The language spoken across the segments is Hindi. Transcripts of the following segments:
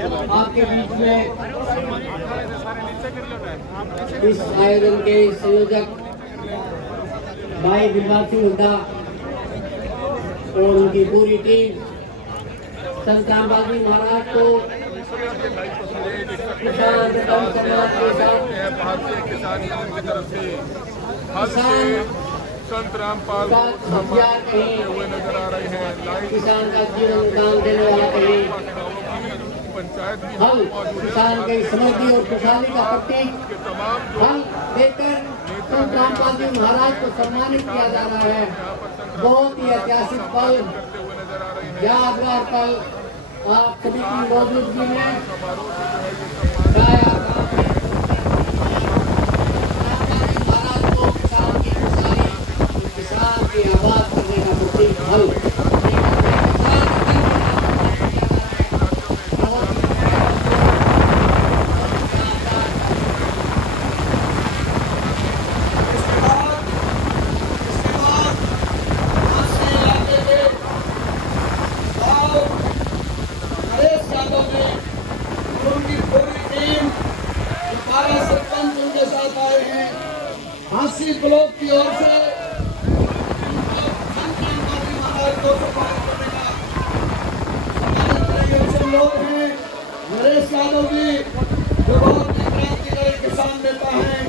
आपके बीच में इस आयोजन के संयोजक भाई दिलबाग सिंह हुड्डा और उनकी पूरी टीम संत रामपाल जी महाराज को किसान समाज के साथ भारतीय किसान यूनियन की तरफ से किसान संत रामपाल का हथियार कहीं हुए नजर आ रहे हैं। किसान का जीवन दान देने वाला कहीं पंचायत भी हल किसान के समृद्धि और खुशहाली का प्रतीक हल देकर संत रामपाल जी महाराज को सम्मानित किया जा रहा है। बहुत ही ऐतिहासिक पल, यादगार पल आप सभी की मौजूदगी में महाराज को किसान की खुशहाली, किसान की आवाज करने का प्रतीक हल हांसी ब्लॉक की ओर से लोग हैं नरेश यादव जी जो बहुत क्रांतिकारी किसान नेता हैं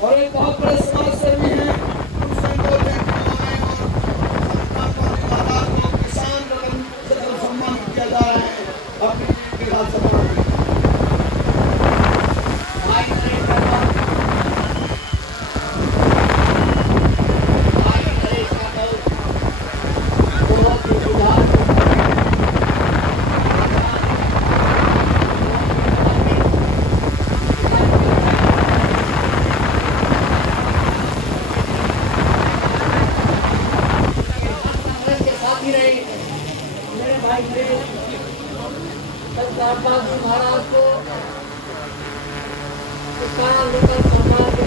और एक बहुत बड़े समाज सेवी हैं। किसान रत्न से सम्मानित किया जा रहा है अपनी विधानसभा में। रामपाल जी महाराज को किसान लोकल समाज के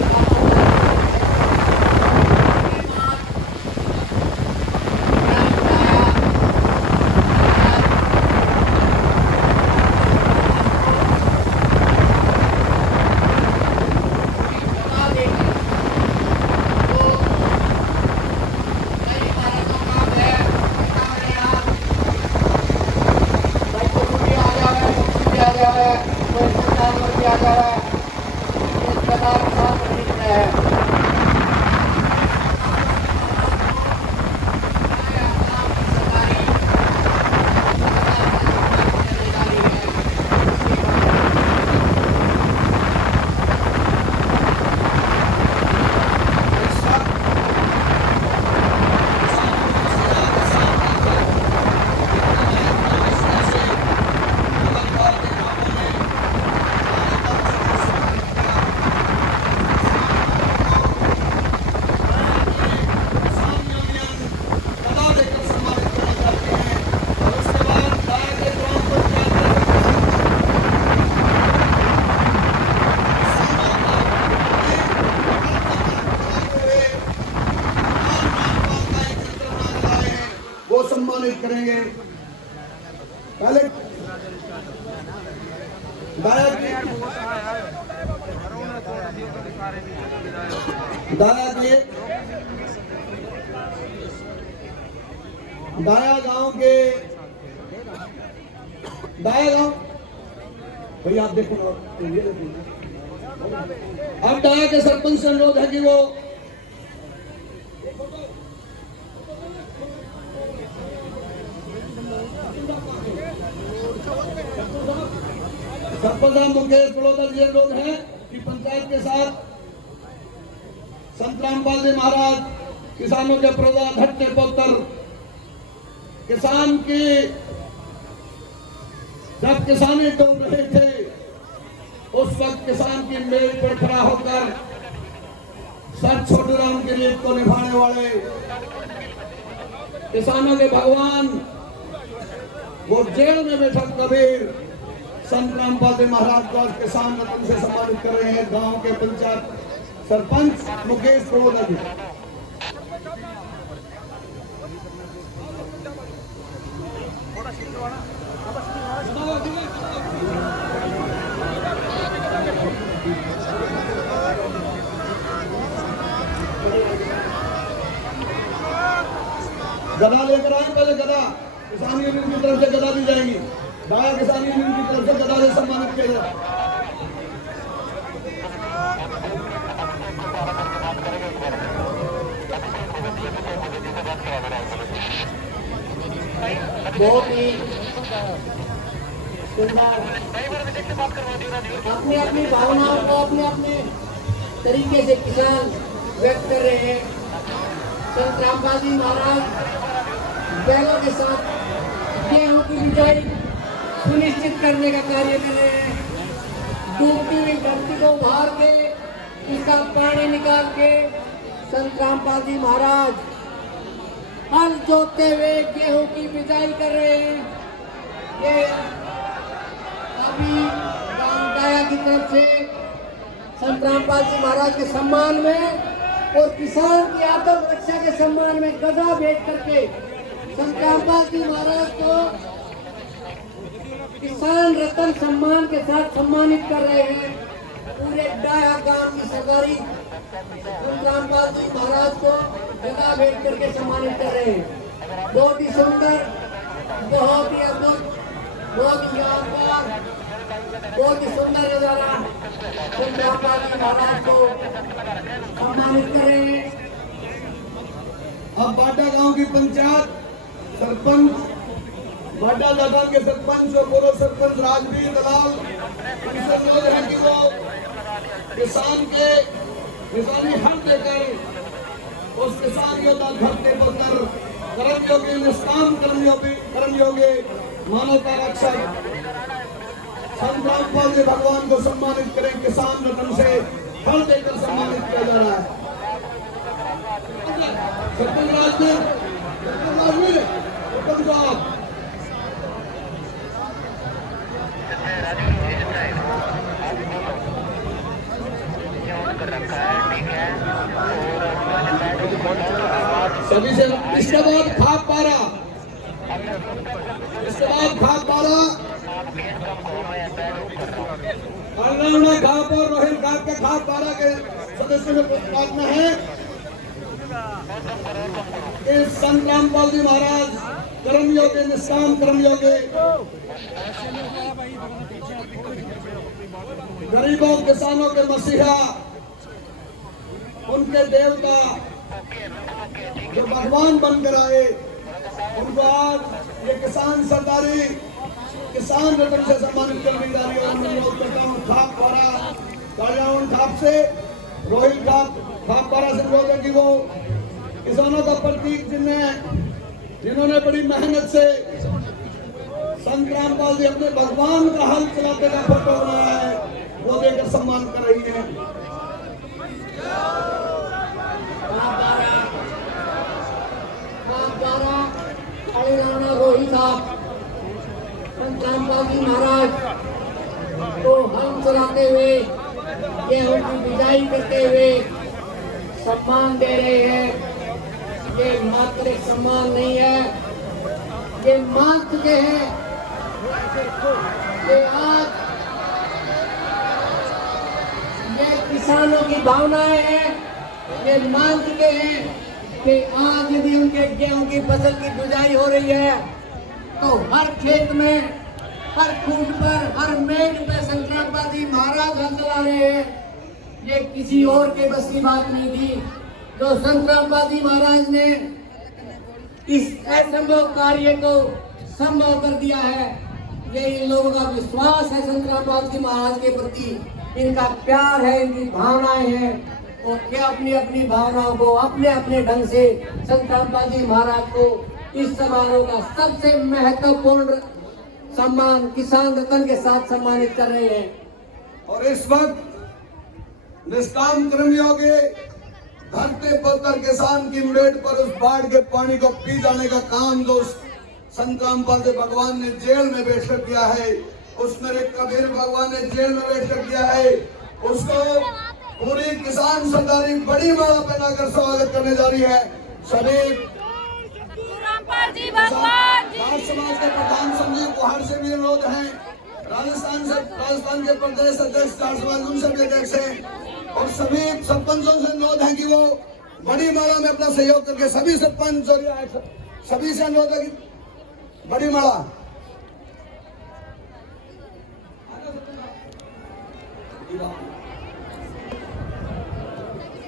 सम्मानित करेंगे। पहले दाया गांव के भैया आप देखो अब दाया के सरपंच से अनुरोध है कि वो सरपंच मुकेश बड़ौदा जी अनुरोध है कि पंचायत के साथ संत रामपाल जी महाराज किसानों के प्रधान पुत्र किसान की जब किसानी डूब रहे थे उस वक्त किसान की मेल पर खड़ा होकर सर छोटे राम की रीत को निभाने वाले किसानों के भगवान वो जेल में बैठा कबीर संत रामपाल जी महाराज को आज किसान रत्न से सम्मानित कर रहे हैं गांव के पंचायत सरपंच मुकेश बड़ौदा जी। गदा लेकर आए, पहले गदा किसान यूनियन की तरफ से गदा दी जाएगी। बाया किसान यूनियन की तरफ से गदा से सम्मानित किया जाए। बहुत ही सुंदर अपनी अपनी भावनाओं को अपने अपने तरीके से किसान व्यक्त कर रहे हैं। संत रामपाल जी महाराज बैलों के साथ गेहूं की बिजाई सुनिश्चित करने का कार्य कर रहे हैं। डूबती हुई धरती को उभार के इसका पानी निकाल के संत रामपाल जी महाराज हल जोतते हुए गेहूं की बिजाई कर रहे हैं। ये अभी गांव दाया की तरफ से संत रामपाल जी महाराज के सम्मान में और किसान की आत्मरक्षा के सम्मान में गदा भेंट करके संत रामपाल जी महाराज को किसान रत्न सम्मान के साथ सम्मानित कर रहे हैं। पूरे डाया गांव की सरकारी संत रामपाल जी महाराज को गदा भेंट करके सम्मानित कर रहे हैं। बहुत ही सुंदर, बहुत ही अद्भुत, बहुत ही यादगार, बहुत ही सुंदर नजारा संत रामपाल जी महाराज को सम्मानित कर रहे हैं। अब बाटा गांव की पंचायत सरपंच, बाटा गांव के सरपंच और पूर्व सरपंच राजवीर दलाल उनसे अनुरोध है कि वो किसान के किसानी हक देकर उस किसान योद्धा धरती पर कर कर्मयोगी निष्काम कर्मयोगी मानवता रक्षक संत रामपाल जी भगवान को सम्मानित करें। किसान रत्न से फल देकर सम्मानित किया जा रहा है। सरपंच राजवीर सरपंच साहब सभी से इसके बाद खाप पारा, इसके बाद खाप पारा अन्ना खाप और रोहित खाप के खाप पारा के सदस्यों में प्रार्थना है कि संत रामपाल जी महाराज कर्मयोगी निष्काम कर्मयोगी गरीबों किसानों के मसीहा उनके देवता जो भगवान बनकर आए उनको आज ये किसान सरदारी किसान रत्न से सम्मानित करने जा रही है। अनुरोध करता हूँ खाप पारा कालियावन खाप से रोहित खाप पारा से अनुरोध है कि वो किसानों का प्रतीक जिन्होंने बड़ी मेहनत से संत रामपाल जी अपने भगवान का हल चलाते का फोटो बनाया है वो देकर सम्मान कर रही है। रोहित साहब संत रामपाल जी महाराज को हल चलाते हुए गेहूं की बिजाई करते हुए सम्मान दे रहे हैं। ये मात्र एक सम्मान नहीं है, ये मान चुके हैं कि आज ये किसानों की भावनाएं हैं। ये मान चुके हैं कि आज यदि उनके गेहूं की फसल की बिजाई हो रही है तो हर खेत में, हर खूंट पर, हर मेड़ पर संत रामपाल जी महाराज हल चला रहे हैं। ये किसी और के बस की बात नहीं थी। जो संत रामपाल जी महाराज ने इस असंभव कार्य को संभव कर दिया है, ये इन लोगों का विश्वास है संत रामपाल जी महाराज के प्रति, इनका प्यार है, इनकी भावनाएं हैं और क्या अपनी अपनी भावनाओं को अपने अपने ढंग से संत रामपाल जी महाराज को इस समारोह का सबसे महत्वपूर्ण सम्मान किसान रत्न के साथ सम्मानित कर रहे हैं। और इस वक्त निष्काम कर्मयोगी धरती पर किसान की मेड़ पर उस बाढ़ के पानी को पी जाने का काम जो संत रामपाल जी भगवान ने जेल में बैठ कर किया है, उस मेरे कबीर भगवान ने जेल में बैठ कर किया है, उसको पूरी किसान सरदारी बड़ी माला पहनाकर स्वागत करने जा रही है। सभी समाज के प्रधान संजीव कुहार से भी अनुरोध है, राजस्थान के प्रदेश अध्यक्ष समाज उनसे भी अध्यक्ष है और सभी सरपंचों से अनुरोध है कि वो बड़ी मात्रा में अपना सहयोग करके सभी सरपंच और सभी से अनुरोध है कि बड़ी माला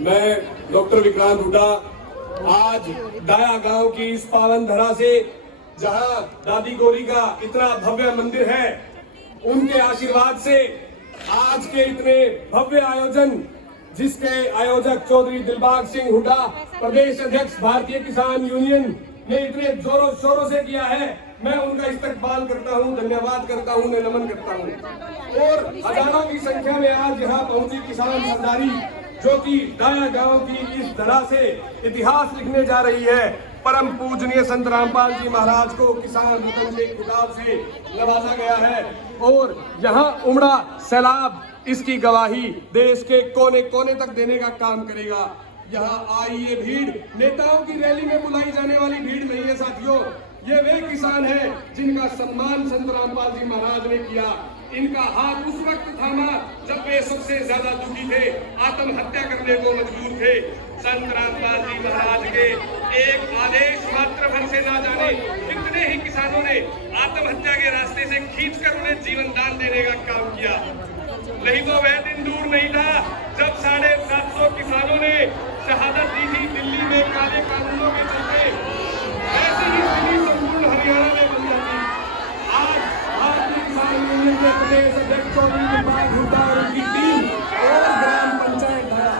मैं डॉक्टर विक्रांत हुड्डा आज डाया गांव की इस पावन धरा से, जहां दादी गौरी का इतना भव्य मंदिर है, उनके आशीर्वाद से आज के इतने भव्य आयोजन, जिसके आयोजक चौधरी दिलबाग सिंह हुड्डा, प्रदेश अध्यक्ष भारतीय किसान यूनियन ने इतने जोरों शोरों से किया है, मैं उनका इस्तकबाल करता हूं, धन्यवाद करता हूं, मैं नमन करता हूं। और हजारों की संख्या में आज यहाँ पहुंची किसान सरदारी, जो कि डाया गांव की इस धरा से इतिहास लिखने जा रही है। परम पूजनीय संत रामपाल जी महाराज को किसान रतन के खिताब से नवाजा गया है और यहाँ उमड़ा सैलाब इसकी गवाही देश के कोने कोने तक देने का काम करेगा। यहाँ आई ये भीड़ नेताओं की रैली में बुलाई जाने वाली भीड़ नहीं है साथियों, ये वे किसान हैं जिनका सम्मान संत रामपाल जी महाराज ने किया। इनका हाथ उस वक्त थामा जब वे सबसे ज्यादा दुखी थे, आत्महत्या करने को मजबूर थे। संत रामपाल जी महाराज के एक आदेश मात्र भर से ना जाने कितने ही किसानों ने आत्महत्या के रास्ते से खींचकर उन्हें जीवन दान देने का काम किया। नहीं तो वह दिन दूर नहीं था जब 750 किसानों ने शहादत दी थी दिल्ली में काले कानूनों के चलते। ऐसी ही स्थिति संपूर्ण हरियाणा में बन जाती। आज भारतीय किसान यूनियन के प्रदेश अध्यक्ष चौधरी दिलबाग हुड्डा और उनकी टीम और ग्राम पंचायत धारा,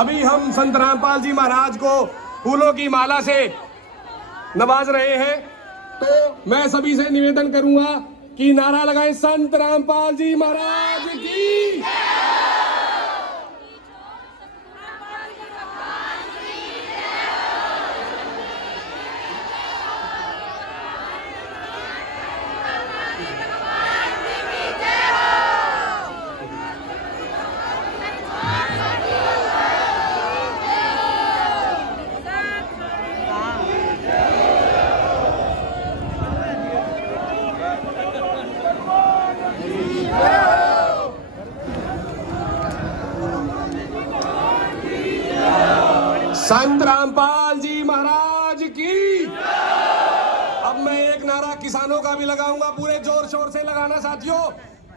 अभी हम संत रामपाल जी महाराज को फूलों की माला से नवाज रहे हैं, तो मैं सभी से निवेदन करूंगा कि नारा लगाएं, संत रामपाल जी महाराज की। संत रामपाल जी महाराज की। अब मैं एक नारा किसानों का भी लगाऊंगा, पूरे जोर शोर से लगाना साथियों।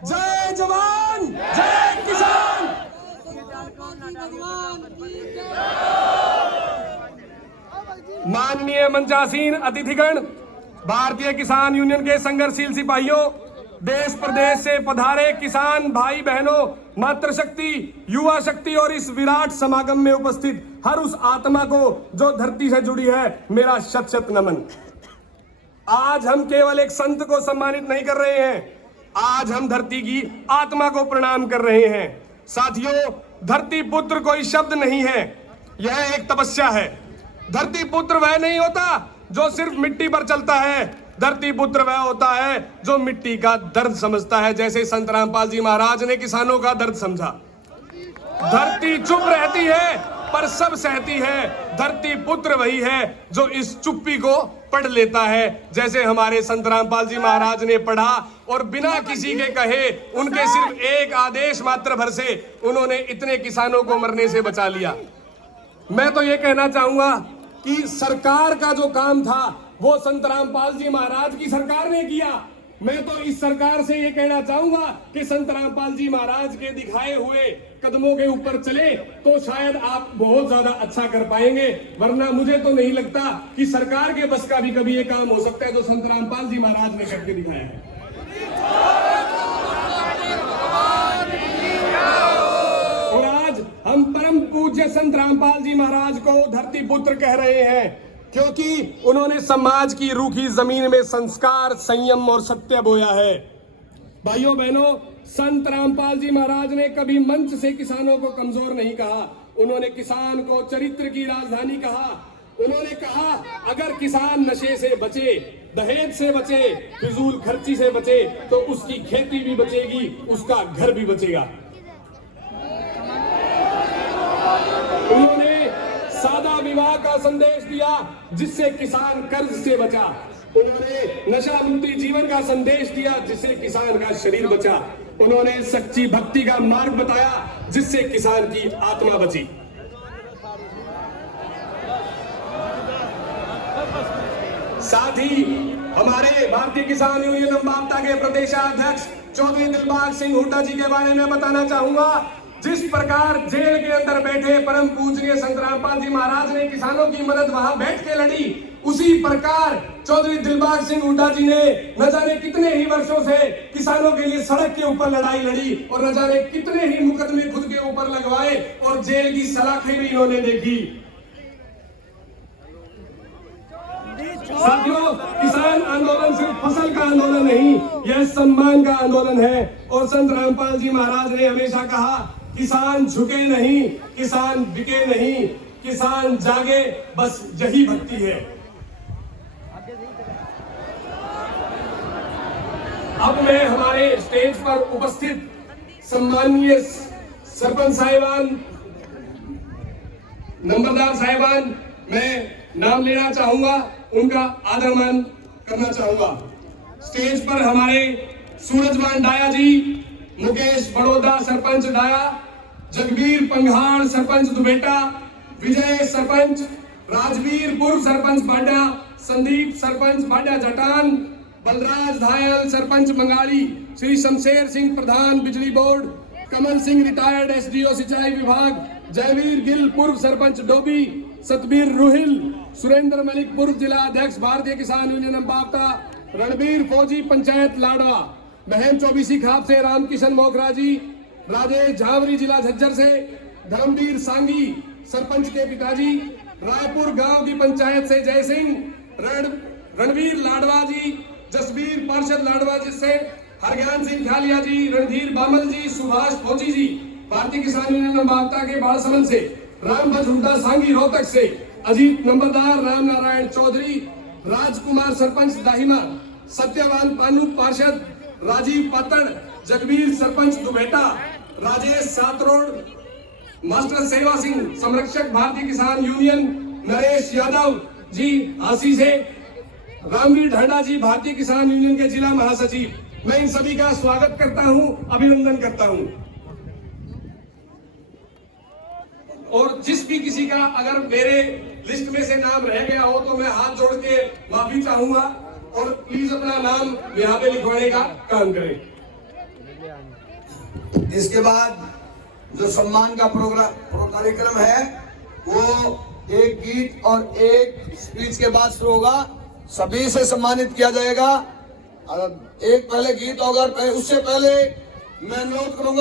जय जवान जय किसान। माननीय मंचासीन अतिथिगण, भारतीय किसान यूनियन के संघर्षशील सिपाहियों, देश प्रदेश से पधारे किसान भाई बहनों, मातृशक्ति, युवा शक्ति और इस विराट समागम में उपस्थित हर उस आत्मा को जो धरती से जुड़ी है, मेरा शत शत नमन। आज हम केवल एक संत को सम्मानित नहीं कर रहे हैं, आज हम धरती की आत्मा को प्रणाम कर रहे हैं। साथियों, धरती पुत्र कोई शब्द नहीं है, यह एक तपस्या है। धरती पुत्र वह नहीं होता जो सिर्फ मिट्टी पर चलता है, धरती पुत्र वह होता है जो मिट्टी का दर्द समझता है, जैसे संत रामपाल जी महाराज ने किसानों का दर्द समझा। धरती चुप रहती है पर सब सहती है, धरती पुत्र वही है जो इस चुप्पी को पढ़ लेता है, जैसे हमारे संत रामपाल जी महाराज ने पढ़ा और बिना किसी के कहे, उनके सिर्फ एक आदेश मात्र भर से उन्होंने इतने किसानों को मरने से बचा लिया। मैं तो ये कहना चाहूंगा कि सरकार का जो काम था वो संत रामपाल जी महाराज की सरकार ने किया। मैं तो इस सरकार से ये कहना चाहूंगा कि संत रामपाल जी महाराज के दिखाए हुए कदमों के ऊपर चले तो शायद आप बहुत ज्यादा अच्छा कर पाएंगे, वरना मुझे तो नहीं लगता कि सरकार के बस का भी कभी ये काम हो सकता है जो संत रामपाल जी महाराज ने करके दिखाया है। और आज हम परम पूज्य संत रामपाल जी महाराज को धरती पुत्र कह रहे हैं, क्योंकि उन्होंने समाज की रूखी जमीन में संस्कार, संयम और सत्य बोया है। भाइयों बहनों, संत रामपाल जी महाराज ने कभी मंच से किसानों को कमजोर नहीं कहा, उन्होंने किसान को चरित्र की राजधानी कहा। उन्होंने कहा अगर किसान नशे से बचे, दहेज से बचे, फिजूल खर्ची से बचे तो उसकी खेती भी बचेगी, उसका घर भी बचेगा। उन्होंने सादा विवाह का संदेश दिया जिससे किसान कर्ज से बचा। उन्होंने नशा मुक्ति जीवन का संदेश दिया जिससे किसान का शरीर बचा। उन्होंने सच्ची भक्ति का मार्ग बताया जिससे किसान की आत्मा बची। साथ ही हमारे भारतीय किसान यूनियन अम्बापता के प्रदेशाध्यक्ष चौधरी दिलबाग सिंह हुड्डा जी के बारे में बताना चाहूंगा। जिस प्रकार जेल के अंदर बैठे परम पूजनीय संत रामपाल जी महाराज ने किसानों की मदद वहां बैठ के लड़ी, उसी प्रकार चौधरी दिलबाग सिंह हुड्डा जी ने न जाने कितने ही वर्षों से किसानों के लिए सड़क के ऊपर लड़ाई लड़ी और न जाने कितने ही मुकदमे खुद के ऊपर लगवाए और जेल की सलाखें भी इन्होंने देखी। साथियों, किसान आंदोलन सिर्फ फसल का आंदोलन नहीं, यह सम्मान का आंदोलन है। और संत रामपाल जी महाराज ने हमेशा कहा, किसान झुके नहीं, किसान बिके नहीं, किसान जागे, बस यही भक्ति है। अब मैं हमारे स्टेज पर उपस्थित सम्माननीय सरपंच साहिबान, नंबरदार साहिबान, मैं नाम लेना चाहूंगा, उनका आदर मान करना चाहूंगा। स्टेज पर हमारे सूरजवान डाया जी, मुकेश बड़ौदा सरपंच डाया, जगबीर पंघाड़ सरपंच दुबेटा, विजय सरपंच, राजवीर पूर्व सरपंच बाडा, संदीप सरपंच बाडा जटान, बलराज धायल सरपंच मंगाली, श्री शमशेर सिंह प्रधान बिजली board, Kamal Singh retired SDO सिंचाई विभाग, जयवीर गिल पूर्व सरपंच डोबी, सतबीर रुहिल, सुरेंद्र मलिक पूर्व जिला अध्यक्ष भारतीय किसान यूनियन अम्बापता, रणबीर फौजी पंचायत लाडवा, बहम चौबीसी खाप से रामकिशन मोगरा जी, राजेश झावरी जिला झज्जर से, धर्मवीर सांगी सरपंच के पिताजी, रायपुर गांव की पंचायत से जय सिंह, रणवीर लाडवा जी, जसबीर पार्षद लाडवा जी से, हरज्ञान सिंह ख्यालिया जी, रणधीर बामल जी, सुभाष फौजी जी भारतीय किसान यूनियन अम्बापता के बाड़समन से, रामभज हुड्डा सांगी रोहतक से, अजीत नंबरदार, राम नारायण चौधरी, राजकुमार सरपंच दाहिमा, सत्यवान पानू पार्षद, राजीव पातड़, जगबीर सरपंच दुबेटा, राजेश सातरोड, मास्टर सेवा सिंह संरक्षक भारतीय किसान यूनियन, नरेश यादव जी हांसी से, रामवीर ढाडा जी भारतीय किसान यूनियन के जिला महासचिव। मैं इन सभी का स्वागत करता हूं, अभिनंदन करता हूं। और जिस भी किसी का अगर मेरे लिस्ट में से नाम रह गया हो तो मैं हाथ जोड़ के माफी चाहूंगा और प्लीज अपना नाम यहाँ पे लिखवाने का काम करें। इसके बाद जो सम्मान का कार्यक्रम है वो एक गीत और एक स्पीच के बाद शुरू होगा। सभी से सम्मानित किया जाएगा। एक पहले गीत होगा, उससे पहले मैं अनुरोध करूंगा